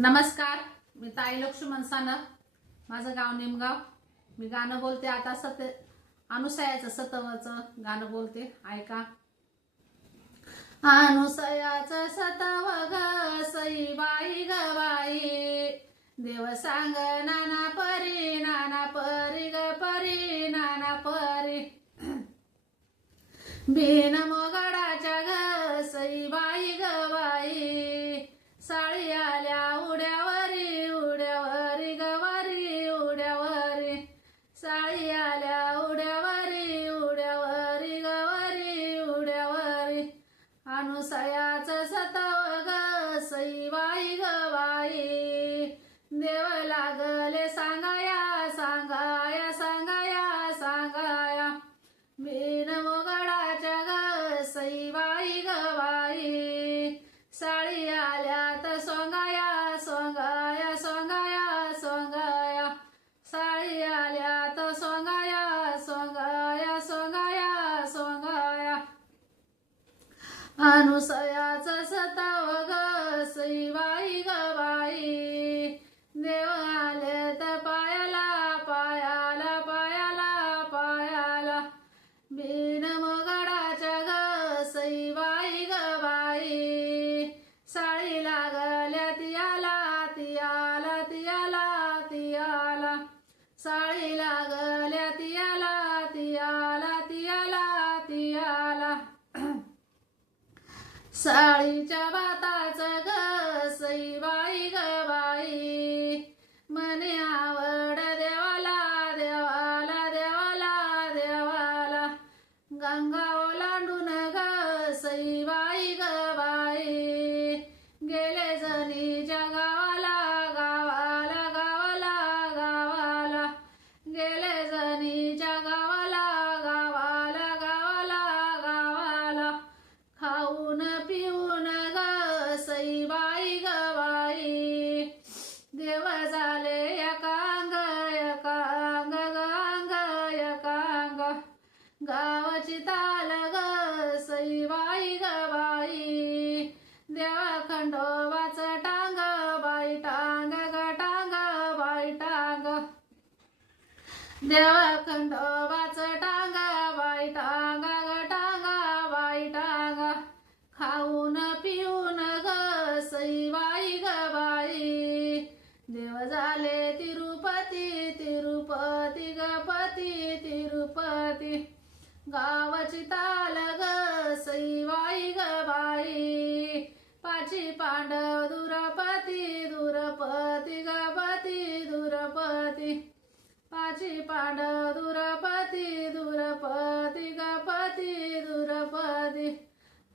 नमस्कार मी ताई लक्ष्मण सानप माझं गाव निमगाव. मी गाणं बोलते आता सत अनुसयाचं सतवाचं गाणं बोलते. ऐका. अनुसयाचं सतव ग सई बाई ग बाई. देव सांग नाना परी नाना परी ग परी नाना परी. बिन मोगा अनुसयाचं सतव ग सई गवाई ग देव लागले सांगाया सांगाया सांगाया सांगाया. मेन मोगडाच्या ग सई अनुसयाचं सताव ग सई ग बाई. देव आले तर पायाला पायाला पायाला पायाला. बिन मगडाच्या ग सई ग बाई. साळी लागल्या तियाला तियाला तियाला तियाला. साळी लागल्या साळीच्या भाताचं ग सई बाई ग ग. गावाची ताल ग सई बाई ग बाई. देवा खंडोबाच टांग बाई टांग ग टांग बाई टांग. देवा खंडो गावाची ताल ग सईबाई ग बाई. पाची पांडव दुरपती दुरपती गपती दुरपती. पाची पांडव दुरपती दुरपती गपती दुरपती.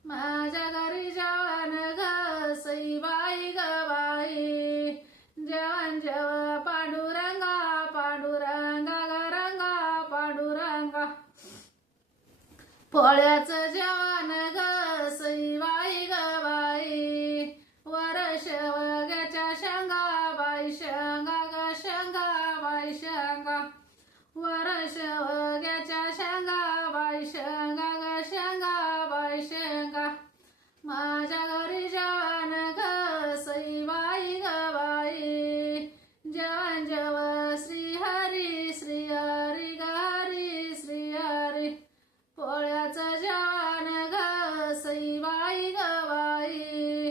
माझ्या घरी जवान ग सईबाई ग बाई. जवान जवान पोळ्याचं जेवण ग सई बाई ग बाई वर शेवग्याच्या शेंगा बाई शेंगा ग शेंगा बाई शेंगा वर शेवग्याच्या शेंगा बाई शेंगा ग शेंगा बाई शेंगा माझ्या आई बाई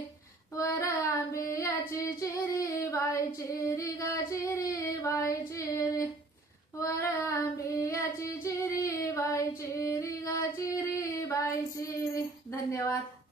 वर आंबियाची चिरी बाई चिरी गा चिरी बाई चिरी वर आंबियाची चिरी बाई चिरी गा चिरी बाई चिरी धन्यवाद.